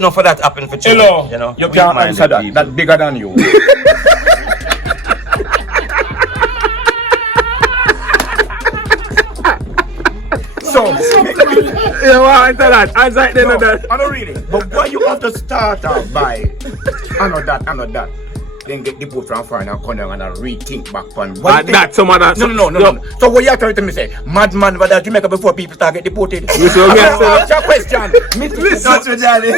enough for that happen for children. Hello, You know, you can't answer that. people. That's bigger than you. So, You want to answer that? Answer it then. no, That. I don't really. But why you have to start off by, I know that. Then get the boat from far and come down and rethink back on. And that some of that. No. So what you are trying to me say? Madman for that Jamaica before people start get deported. You should get Ask your question. Listen. That's what Johnny.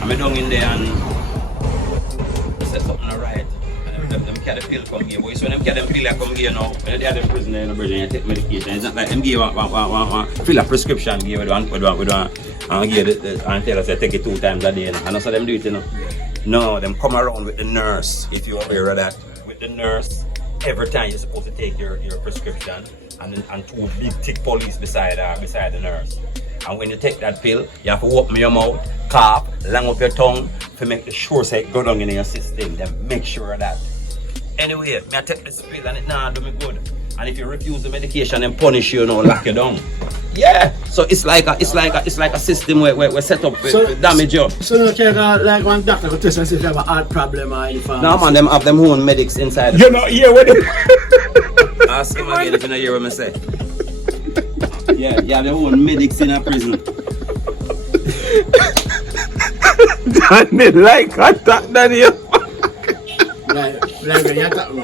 I'm down in there and set something alright. Them carry pill come here, boys. When them carry them pill come here now, when they are in prison, in the prison, you take medication. It's not like them give one fill a prescription here with one and give it and tell us they take it 2 times a day. And also them do it, you know. No, them come around with the nurse, if you're aware of that. With the nurse, every time you're supposed to take your prescription and 2 big thick police beside the nurse. And when you take that pill, you have to open your mouth, cough, long up your tongue to make sure say it go down in your system. Then make sure of that. Anyway, I take this pill and it nah do me good. And if you refuse the medication, then punish you, lock you down. Yeah. So it's like a system where we set up to damage you. So you can like one doctor to test and see if you have a heart problem or anything. No man, them have them own medics inside. You know, yeah, what Ask him again if you don't hear what I say. Yeah, you have their own medics in a prison. Danny like attack Daniel. Like when you attack me.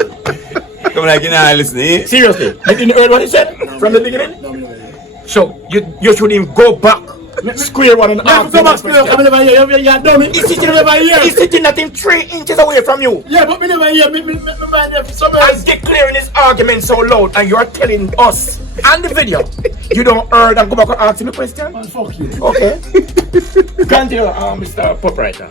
Come like you know listening. Seriously, you didn't hear what he said from the beginning? No. So you should even go back, square one and ask Go him back this to you, question. come never hear. You're dummy. He's sitting over here. He's sitting at him 3 inches away from you. Yeah, but me never hear. Me find you somewhere And else. declaring his argument so loud, and you're telling us and the video you don't heard and go back and ask him a question. Man, fuck you. Okay. Continue, Mr. Proprietor.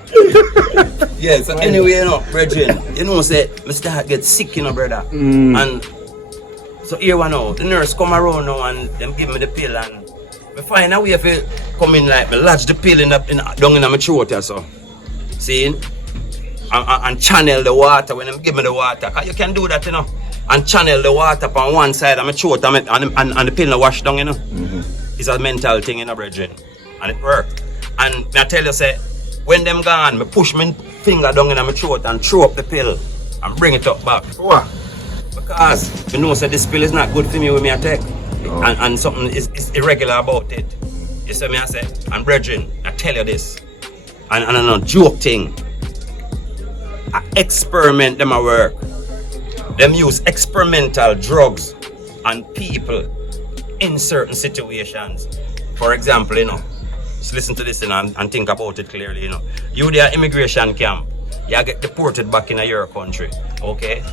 Yeah, so anyway, brethren, say, I start get sick, brother. And so here we know, the nurse come around now and them give me the pill and I find a way if it come in like, me lodge the pill down in my throat or so. See? And channel the water when them give me the water. Cause you can do that, and channel the water on one side of my throat and the pill no wash down, It's a mental thing, brethren. And it worked. And I tell you, say, when them gone, I push my finger down in my throat and throw up the pill and bring it up back. What? Because you know, say this pill is not good for me when I take. And something is irregular about it. You see me, I say, and brethren, I tell you this. And I know, joke thing. I experiment them at work. Them use experimental drugs on people in certain situations. For example, just listen to this and think about it clearly, You there immigration camp, you get deported back in your country, okay?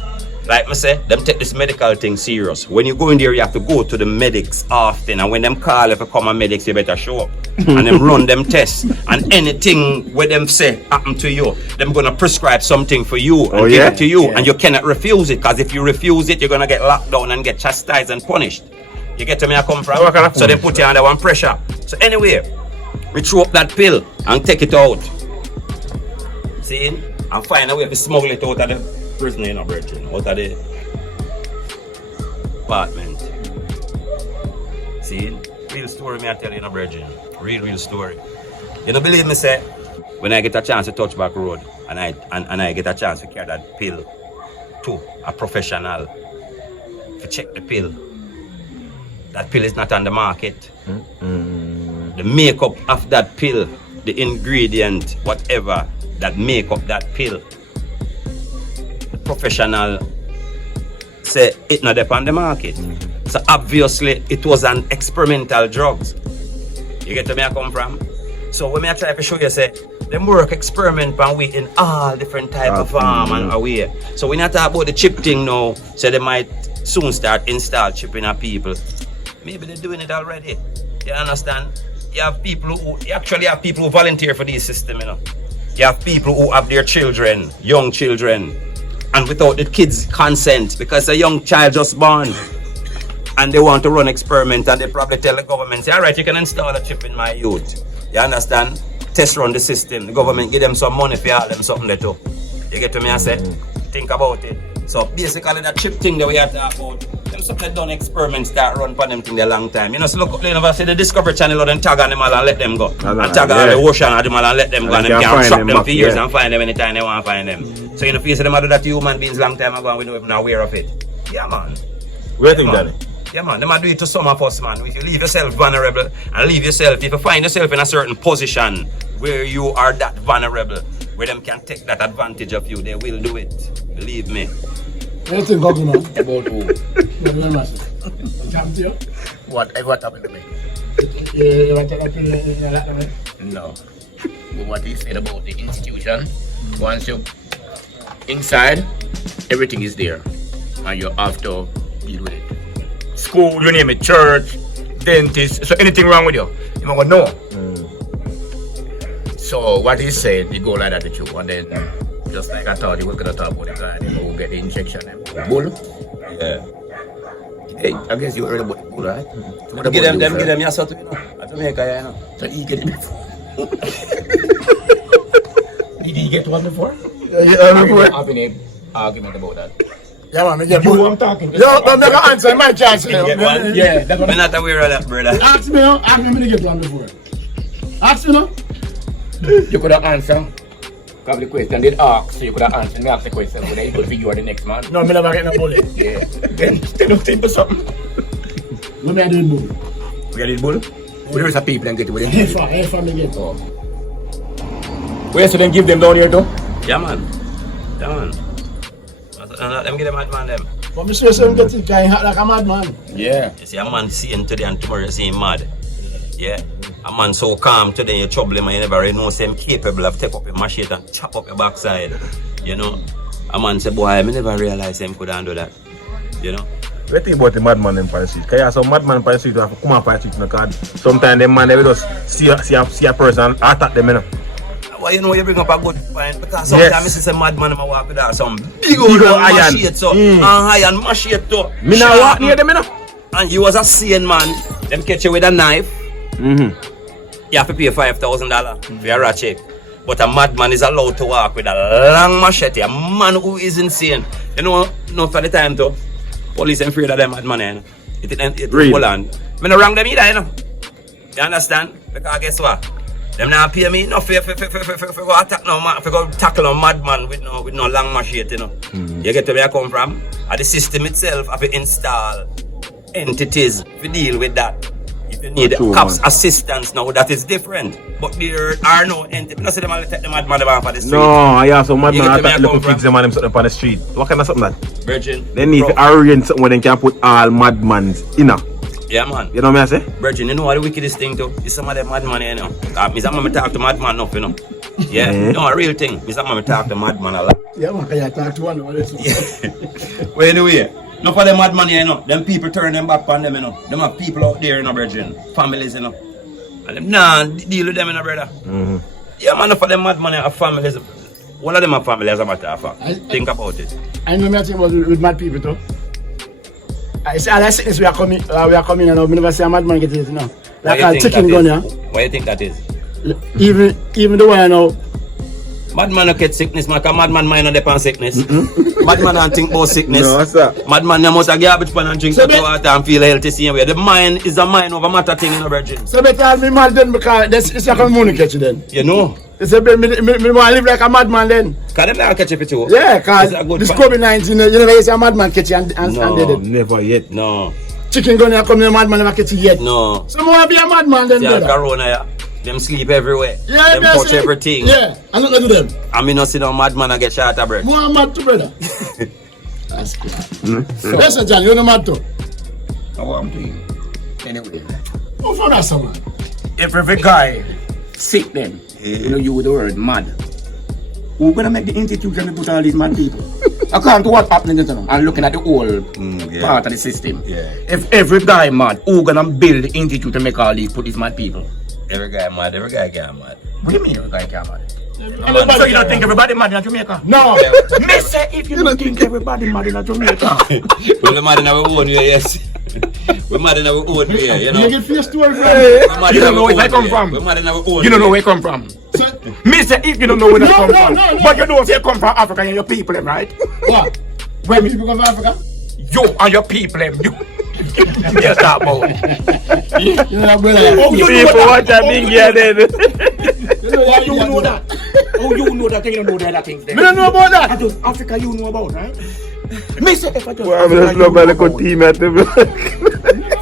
Like I say, them take this medical thing serious. When you go in there, you have to go to the medics often. And when them call if you come a medics, you better show up. And them run them tests. And anything where them say happen to you, them gonna prescribe something for you and give it to you. Yeah. And you cannot refuse it. Because if you refuse it, you're gonna get locked down and get chastised and punished. You get to me I come from? So they put you under one pressure. So anyway, we throw up that pill and take it out. See? And find a way to smuggle it out of the prison, brethren, out of the apartment. See, real story me I tell you, brethren. Real story. You don't believe me, say, when I get a chance to touch back road and I get a chance to carry that pill to a professional to check the pill. That pill is not on the market. The makeup of that pill, the ingredient, whatever that make up that pill, professional say it not up on the market. So obviously it was an experimental drugs. You get to me I come from? So when I try to show you, say, them work experiment and we in all different type of farm and away. So when I talk about the chip thing now, so they might soon start install chipping at people. Maybe they're doing it already. You understand? You actually have people who volunteer for these systems, You have people who have their children, young children, and without the kids' consent, because a young child just born and they want to run experiment, and they probably tell the government, say, all right, you can install a chip in my youth. You understand? Test run the system. The government give them some money for all them something they do. You get to me, I say? Think about it. So basically that chip thing that we have to talk about, them something done experiments that run for them thing a long time. You know, so look up the Discovery Channel and tag on them all and let them go. And tag on the ocean and them all and let them go, and them can track them for years and find them anytime they want to find them. So you know, if you see them do that to human beings long time ago and we don't even aware of it. Yeah, man. Where do you think, Danny? Yeah, man, they might do it to some of us, man. If you leave yourself vulnerable and leave yourself, if you find yourself in a certain position where you are that vulnerable, where them can take that advantage of you, they will do it. Believe me. What do you think, Governor? About who? What happened to me? No. But what he said about the institution, once you inside, everything is there. And you have to deal with it. School, you name it, church, dentist, so anything wrong with you, you might go no. So what he said, he go like that with you, and then just like I thought he was gonna talk about the guy, you know, get the injection and bull. Yeah. Hey, I guess you heard about the bull, right? So Give them your sort of, you know. I don't make a, you know. So he get it before. Did he get one before? Yeah, before. Having an argument about that. Yeah, man, me get You bull. I'm talking. Yo, but never answer my chance. You get one? Yeah, that's what I'm not aware of that, brother. Ask me now, ask me to get one before. Ask me now. you could have answered. Because the question did ask, so you could have answered. Me ask the question, so then you could figure you are the next man. No, me never get no bullet. Yeah. Then don't think for something. Let me do bull. We got it bull? Where is the people and get it with them? If me get. Oh. Where so then give them down here too? Yeah, man. Yeah, man. Let me get them madman them. But me sure some get it guy like a madman. Yeah. You see a man seeing today and tomorrow you see him mad. Yeah. A man so calm today you trouble him and you never really know him capable of take up your machete and chop up your backside. You know? A man say, boy, I never realize him could handle that. You know? What do you think about the madman in the street? Because you have some madman in the street who have to come up on the street in the car. Sometimes them man they will just see a person and attack them, you know. Well, you know, you bring up a good point because sometimes you see some madman I walk with that some big old iron machete so and iron machete too. Me now walk near them, you know. And you was a sane man, them catch you with a knife. You have to pay $5,000 for your ratchet. But a madman is allowed to walk with a long machete. A man who is insane. You know for the time though, police ain't afraid of them madman, you know. It Really? hold on. I don't wrong them either, you know. You understand? Because guess what? Them not pay me enough for go attack no man, for go tackle a madman with no long machete, you know. You get to where I come from? And the system itself have to install entities to deal with that. If you need cops assistance now, that is different. But there are no entities. I see them all take the madman off of the street. No, I have some madman You get to attack where I little come kids them and them something on the street. What kind of something that? Virgin. They need to arrange something where they can put all madmans in. Yeah, man. You know what I say? Virgin, you know what the wickedest thing too? Is some of them madman, you know. Miss Mama talk to madman enough, you know. Yeah, no, a real thing. Miss Mama talk to madman a lot. Yeah, man, can you talk to one? Well, anyway, no for them madman here, you know. Them people turn them back on them, you know. Them have people out there, you know, Virgin. Families, you know. And them nah deal with them, you know, brother. Yeah, man, no for them madman have families. All of them have families, as a matter of fact. Think about it. I know me talking about with mad people too. I say all the sickness we are coming and we never see a madman get it, you know. Like a chicken gun, yeah. Why do you think that is? Even the one I know. Madman don't get sickness, man, because madman mind not depend on sickness. Madman don't think about sickness. No, sir. Madman you must have garbage pan and drink water and feel healthy same way. The mind is a mind over matter thing in a virgin. So better me mad then because it's like a communicate then. You know? It's a bit me want to live like a madman then. Can them not catch it too? Yeah, because this COVID-19, you never see a madman catch you and No. dead it. Never yet. No. Chicken gun here come the madman never catch you yet. No. So want to be a madman then, Yeah, brother. corona, yeah. Them sleep everywhere. Yeah, them they touch sleep. everything. Yeah, I'm not going to do them. I mean, not see no madman and get shot at breath. More mad too, brother. That's good. Listen, John, you're not mad too. Now what I'm doing. Anyway. Who for that, someone? If every guy sick then, you know you with the word mad. Who's gonna make the institution to put all these mad people? According to what's happening to them and looking at the whole part of the system. Yeah. If every guy mad, who gonna build the institute to make all these put these mad people? Every guy mad, every guy get mad. What do you mean every guy can't mad? Everybody So you don't can. think everybody mad in Jamaica? No. Me say if you don't think everybody mad in Jamaica. Well, we're mad in our own way, yes. We're mad in our own way, you know. You get face story from. We're mad You in don't know our where I own come way. from. We're mad in our own You don't know way. where I come from. So, Me say if you don't know where I No, come no, from. no, no. But you know if you come from Africa and your people, them, right? what? Where people come from Africa? You and your people, them. You. You talk about. You know, brother. Oh, you know People that. watch a big year then. You know, Oh, you know that. Oh, you know that. You don't know the other things. Me don't know about I that. just Africa you know about, right? Me say if I just Well, I'm Africa, just you love by know the about. team at the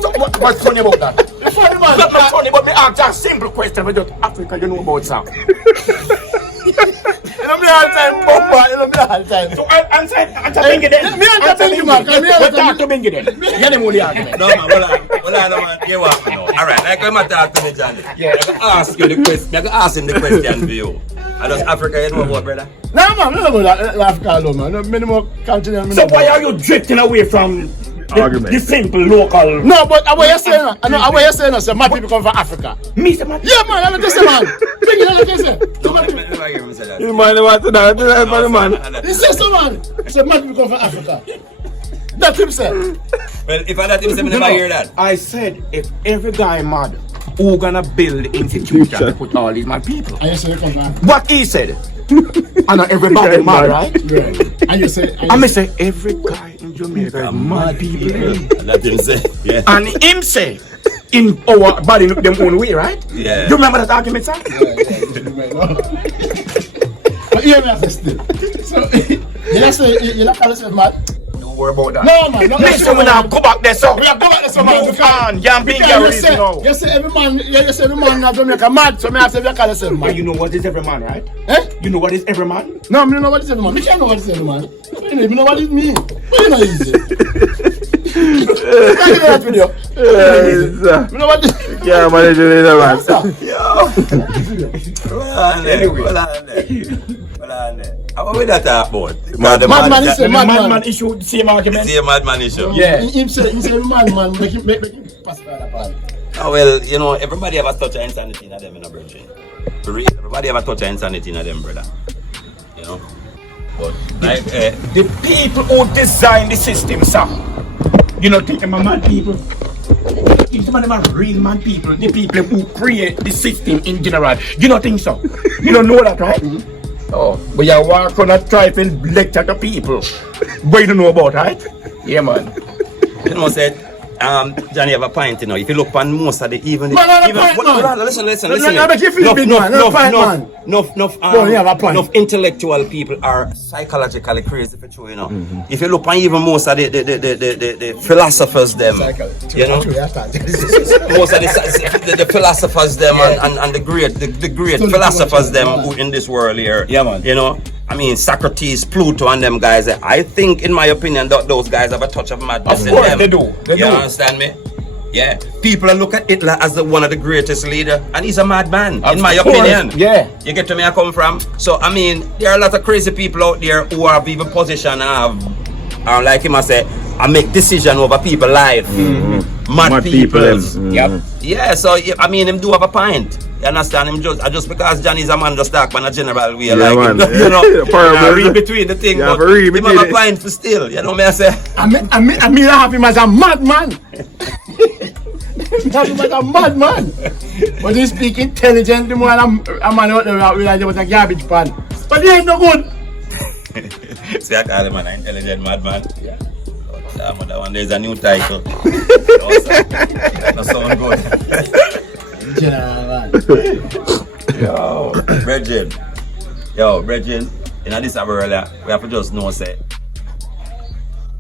So what's funny about that? The funny man. That's not funny, but me ask a simple question. But just Africa you know about, sir. You know me all the time, Papa. You know me all the time. So answer Bingy then. Me answer Bingy, man, 'cause me What answer talk to Bingy then? Get him all the argument. No, man, hold on, man. You want me now. All right, like when I talk to me, Johnny. Yeah. I can ask you the question. I can ask him the question for you. And does Africa, you know what, brother? No, man, me don't know about Africa alone, man. No, me no more continent. So why are you drifting away from Argument. the simple local? No, but what you saying? I know what you saying. Say, mad people come from Africa. Me say man. Yeah, man. I'm just saying, man. Bring it, let me say. No, let me hear him say that. You mind about that? That's for the man. He says so, man. He said, mad people come from Africa. That's him say. Well, if I let him say, me never hear that. I said if every guy mad, who gonna build the institution to put all these mad people? And you say, you come from Africa. What he said. And everybody Guy mad, mad. right? Yeah. And you say, I may say every guy in Jamaica is mad people. Let him say. Yeah. And him say in our body look them own way, right? Yeah. You remember that argument, sir? But hear me, I say still. So, you not call yourself mad? Don't worry about that. No, man. No, Listen, we now go back there, so We are going back to some man. move on. You're being Because reason now. you say every man, you say every man in Jamaica mad, so me I say you call yourself But mad. you know what is every man, right? Eh? You know what is every man? No, me don't know what is every man. Me can't know what is every man. You know what it mean. But you know easy. I do that video. Yes. You know what it Yeah, manage it, man. Anyway. Well, on there. How we that talk about? Madman is The a madman. madman issue the same argument. See a madman issue. Yeah. Him say man, make him pass that apart. Oh, well, you know, everybody have a touch of insanity in them, in a brethren. For real, everybody have a touch of insanity in them, brother. You know? But, like, The people who design the system, sir. You know, think them are mad people. Think some of them are real mad people. The people who create the system in general. You don't think so? You don't know that, right? Oh, but you walk on a try to lecture the people. But you don't know about, right? Yeah, man. you know, said, Johnny have a point, you know. If you look on most of the even, Man, I have a even point, man. listen. No, make you feel big, man. No, point, man. No, you have a point. Enough intellectual people are psychologically crazy for true, you know. If you look on even most of the philosophers, them, you know, most of the philosophers, them, and the great philosophers, them, who in this world here, Yeah, man. you know. I mean, Socrates, Pluto, and them guys. I think, in my opinion, those guys have a touch of madness in course them. they do. They you do. understand me? Yeah. People look at Hitler as one of the greatest leader, and he's a madman, in my Of course, opinion. yeah. You get to me? I come from. So I mean, there are a lot of crazy people out there who have even position and have, like him I say, I make decision over people's life. Mad people. Yep. Yeah. So I mean, him do have a point. You understand him? Just because Johnny's a man, just talk in a general way, Yeah, like man. him, you know. Parable. Read between the thing, Yeah, but read him between have a it. point for still. You know me I say. I mean, I have him as a madman. I have him as a madman. But he speak intelligently more than a man out there with a garbage pan. But he ain't no good. See, I call him an intelligent madman. Yeah. That one, there's a new title. That sound good. General man. Yo, Bridget, you know this world, we have to just know, say,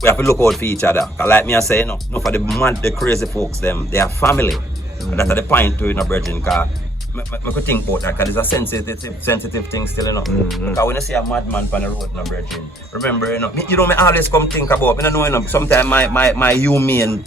we have to look out for each other. Cause like me I say, no for the mad, the crazy folks, them, they are family. And that's the point to it, you know, Bridget, cause I could think about that, because it's a sensitive thing still, you know. Because when you see a madman on the road, you know, Bridget, remember, you know, me always come think about, you know, sometimes my humane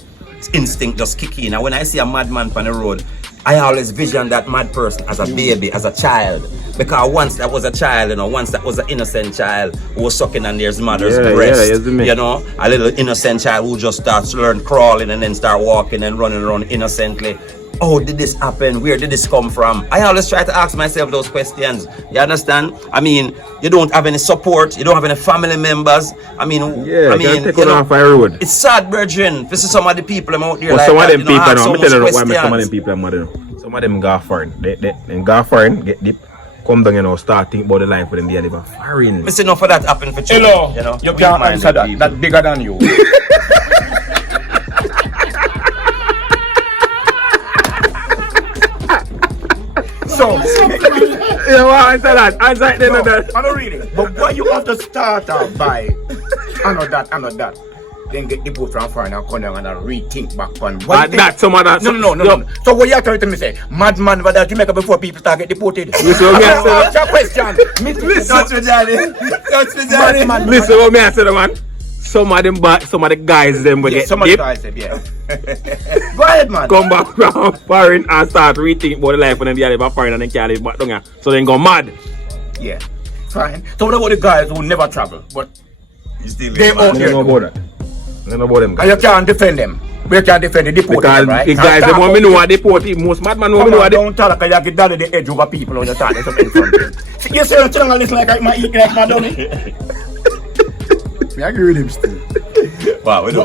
instinct just kick in. And when I see a madman on the road, I always vision that mad person as a baby, as a child. Because once that was a child, you know, once that was an innocent child who was sucking on their mother's breast, you know, a little innocent child who just starts to learn crawling and then start walking and running around innocently. how did this happen? Where did this come from? I always try to ask myself those questions. You understand? I mean, you don't have any support. You don't have any family members. I mean, take on off a road. It's sad, brethren. This is some of the people I'm out there. But like some of that, them people, ask no, so I'm much telling you why questions. some of them people are mad. Some of them go foreign. They go foreign, get deep, come down, start think about the life for them. They live foreign. Listen, enough of that happen for children. Hello, you can't answer that. That's bigger than you. So, answer that. Answer it then. I don't read it. But why you have to start out by I know that. Then get the boat from foreign and come down and rethink back on what that some of that. No. So what you are trying to me say? Madman for that Jamaica before people start get deported. Listen, What's your question? Listen, what me I say, man. Some of the guys them will get some of the guys said, yeah. Go ahead, man. Come back from foreign and start rethink about the life when they live foreign and then can't live back down here. So then go mad. Yeah, fine. So what about the guys who never travel, but You still they out I here? don't know about that. I don't know about them And you guys. can't defend them. We can't defend the deported, Because right? the guys they want me know what deport him. Most madman want me know what they. Don't tell like you get down the edge over people on the side. There's something in front of them. You say you're trying to listen like I might eat like my dummy. I agree with him still. Wow, we do.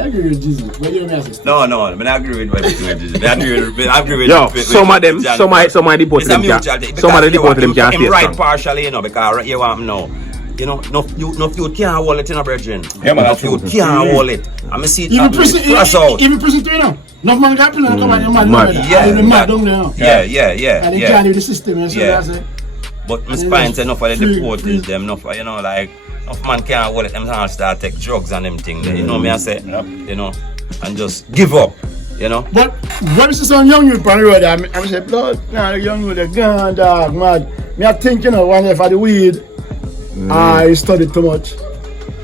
I agree with Jesus. What do you mean? No, I agree with what you're doing. I agree with Yo, some of them, some of deported them can't. Some of the deported them can't stay right strong. partially, because you want know. You know, no youth can't hold it in a brethren. Yeah, man, No that's youth true. can't hold it. I'm see it Even happen, prison, it crash out. even prison too, you know. No man got prison, come on, you're mad. Mad. Yeah, You're mad down there. Yeah. And they can't leave the system, and so Yeah. that's it. But my spine say enough of the Free. deportees, them enough, like enough man can't hold it, them all start take drugs and them thing. You know me I say, and just give up, But when you see some young youth on the road, I'm say, blood, nah, the young youth, they're gone, dog, mad. Me, I think, one day for the weed, I studied too much.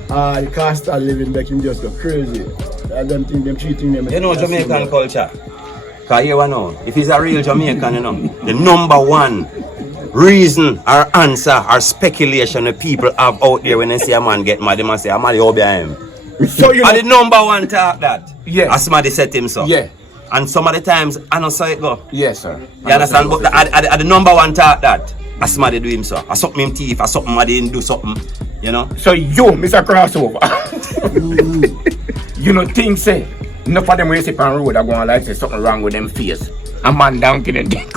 The can't start living back, him just go crazy. I don't think them treating them. Jamaican culture. Cause you know, if he's a real Jamaican, the number one reason or answer or speculation the people have out there when they see a man get mad, they must say, I'm mad over him. So you And the number one talk that. Yeah. As somebody said him so. Yeah. And some of the times I know so it go. Yes, sir. You understand? But the number one talk that. As somebody do him so. I something him thief, I something I didn't do something. So you, Mr. Crossover, things say, enough of them way sit on road are going like say something wrong with them face. A man down to the dick.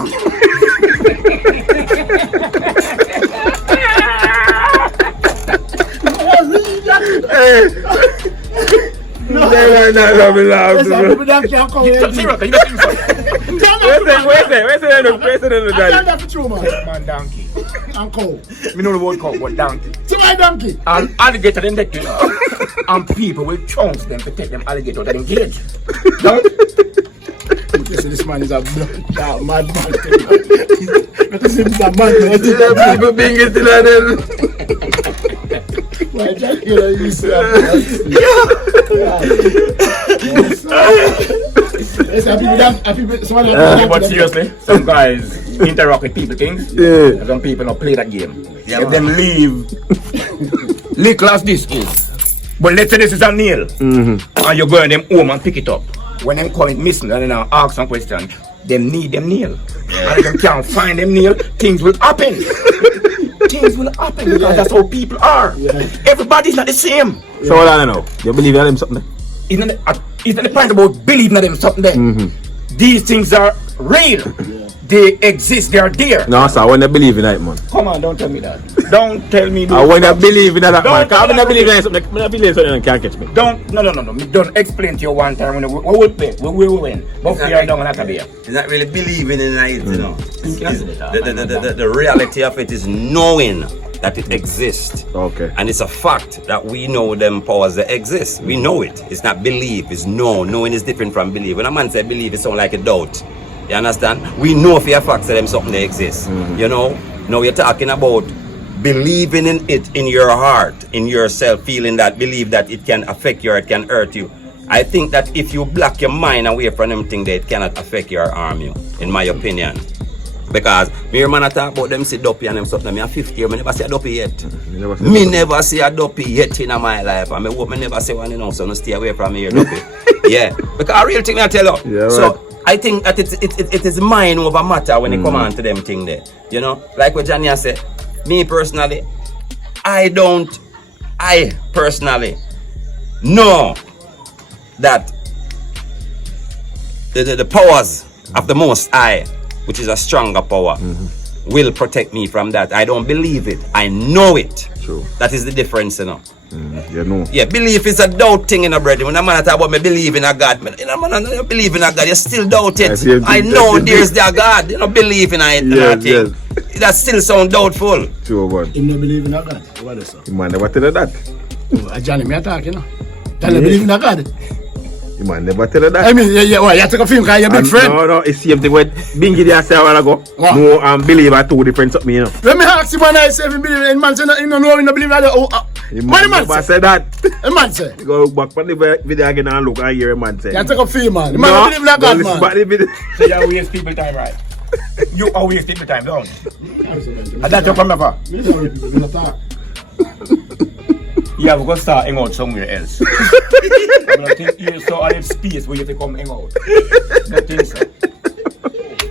No, me laugh. Yes, some people don't care come here. Seriously, you don't think so? Where's the I tell that for true, man. Man donkey. And cow. Me know the word called but donkey. See my donkey. And alligator them deck you know. And people will chunks them to take them alligator out of them cage. Listen, this man is a mad man. He's a madman. People being it still there. Why just you see But seriously, some guys interact with people things. Yeah. Some people don't play that game. Yeah, If them leave little as this is. But let's say this is a nail. And you go in them home and pick it up. When them come missing and then ask some question, them need them nail. And if them can't find them nail, things will happen. Things will happen because that's how people are. Everybody's not the same. So what I know? You believe in them something? It's not the point about believing in them something there. These things are real. They exist, they are there. No, sir, when they believe in that, man. Come on, don't tell me that. Don't tell me I when I believe in that, man. Don't Because when I believe in something, when I believe in something, can't catch me. No. Me don't explain to you one time when we will play. We will win. But we are down on that beer. It's not really believing in it, The reality of it is knowing that it exists. Okay. And it's a fact that we know them powers that exist. We know it. It's not believe, it's know. Knowing is different from believe. When a man say believe, it sounds like a doubt. You understand? We know for a fact that them something they exist. Now we're talking about believing in it in your heart, in yourself, feeling that, believe that it can affect you or it can hurt you. I think that if you block your mind away from them things, that it cannot affect you or harm you, in my opinion. Because me man talk about them see dopey and them something. Me a 50 year, me never see a dopey yet. Never see a dopey yet in my life. And me hope me never see one, so no stay away from me here, dopey. Yeah. Because a real thing I tell you. Yeah, so right. I think that it is mind over matter when it come on to them thing there. You know, like what Johnny said. Me personally, I personally know that the powers of the Most High, which is a stronger power, will protect me from that. I don't believe it. I know it. True. That is the difference, you know. You know. Yeah, belief is a doubt thing in a brother. When a man talk about me believe in a God, you know, man, you believe in a God, you still doubt it. I know there's the God. You know, believe in it. Yes. That still sound doubtful. True, but Him no believe in a God. What is that? the man never tell her that. Johnny, me attack, you know. Johnny believe in a God. The man never tell her that. I mean, well, you take a film because you're a big friend. No, it's the same thing with Bingy there say a while ago. What? No, believe are two different something, you know. Let me ask you one I say if you believe in man say you know him no believe in that. What the man never say? say that. The man say. You go look back on the video again and look and hear a man say. You take a film, man. The man no believe in a God, man. So you waste people time, right? You are waste people time, don't you? And that's your comment for. You have to start hang out somewhere else. I'm gonna think you saw a space where you have to come hang out. Don't think so.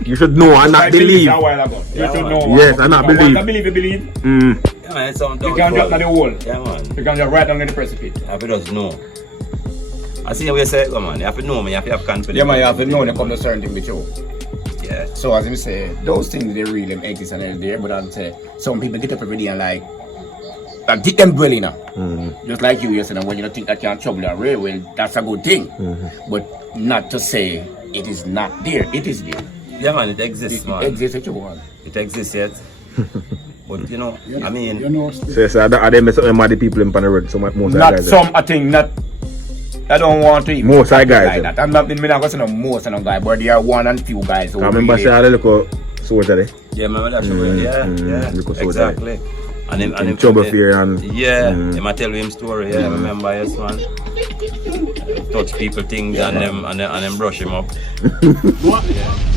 You should know and not believe. A while ago. You should know. Yes, and not believe. You believe. Yeah, man, it sound You can drop down the hole. Yeah, man. You can just right down in the precipice. You have to just know. I see how you say it, man. You have to know me. You have to have confidence. Yeah, man, you have to know when it comes to certain things with you. Yeah. So as I say, those things they really exist and they're there, but I'd say some people get up every day and like get them dwelling now. Just like you said, when you don't think that can trouble your way, well, that's a good thing. But not to say it is not there. It is there. Yeah, man, it exists, man. It exists at you one. It exists yet. But you know, I mean, You know, So are they mess up with the people in the road? So much most Not guys. some, I think, not. I don't want to even. Most guys. Like that. I'm not going to say no most of them guys, but there are one and few guys who I remember really- say I look soldier there. yeah, remember that show? Yeah, because so exactly. And him trouble fear and he might tell him story. Yeah, remember yes, man. Touch people things and them brush him up. what? Yeah.